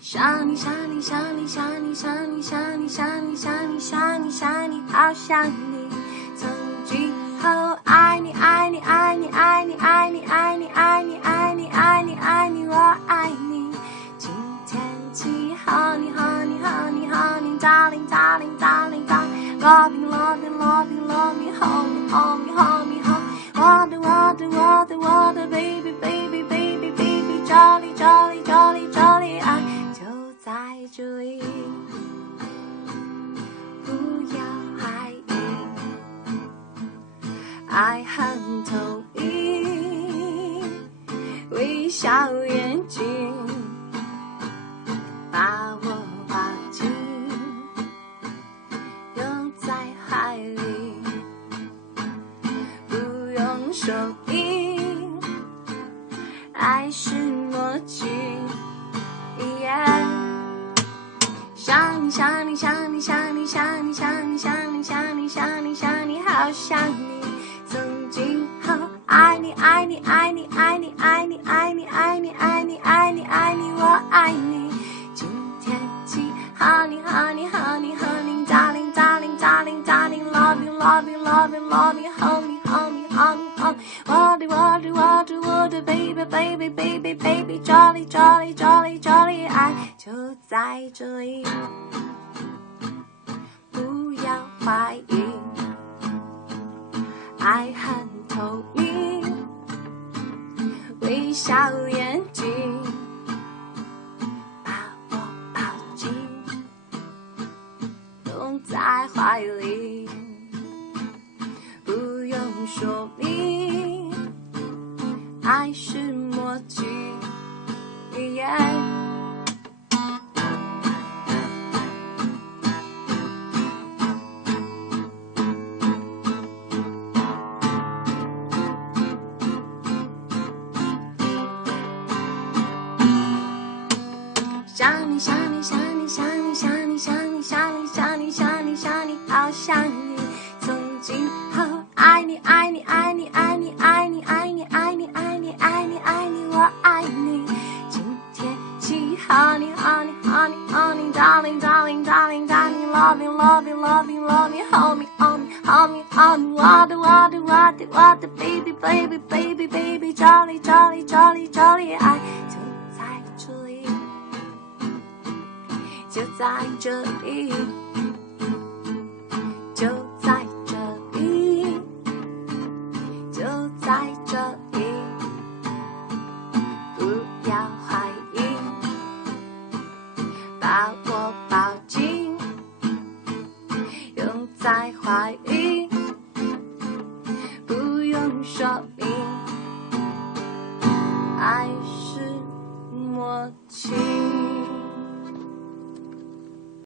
想你想你想你想你想你想你想你想你想你想你，好想你。从今后爱你爱你爱你爱你爱你爱你爱你爱你爱你爱你，我爱你。今天起 honey honey honey honey darling darling darling darling love me love me love me love me hold me hold me hold me hold我的 baby baby baby baby jolly jolly jolly jolly 爱就在这里，不要怀疑，爱很透明，微笑眼睛把我抱紧，拥在怀里，不用说明，爱是默契。想你想你想你想你想你想你想你想你想你想你，好想你。从今后爱你爱你爱你爱你爱你爱你爱你爱你爱你爱你，我爱你。今天起 honey honey honey honey darling darling darling darling love me love me love me love me hold me hold me hold me hold me我的 baby baby baby baby jolly jolly jolly jolly 爱就在这里，不要怀疑，爱很透明，微笑眼睛把我抱紧，拥在怀里，不用说明，爱是默契。想你想你想你想你想你想你想你想你想你想你，好想你。从今后爱你爱你爱你爱你爱你爱你爱你爱你爱你爱你，我爱你。今天起 honey honey honey honey darling darling darling darling love me love me love me love me hold me hold me hold me hold me我的 baby baby baby baby jolly jolly jolly jolly 爱就在这里，就在这里，就在这里，就在这里，不要怀疑，把我抱紧，拥在怀里，不用说明，爱是默契。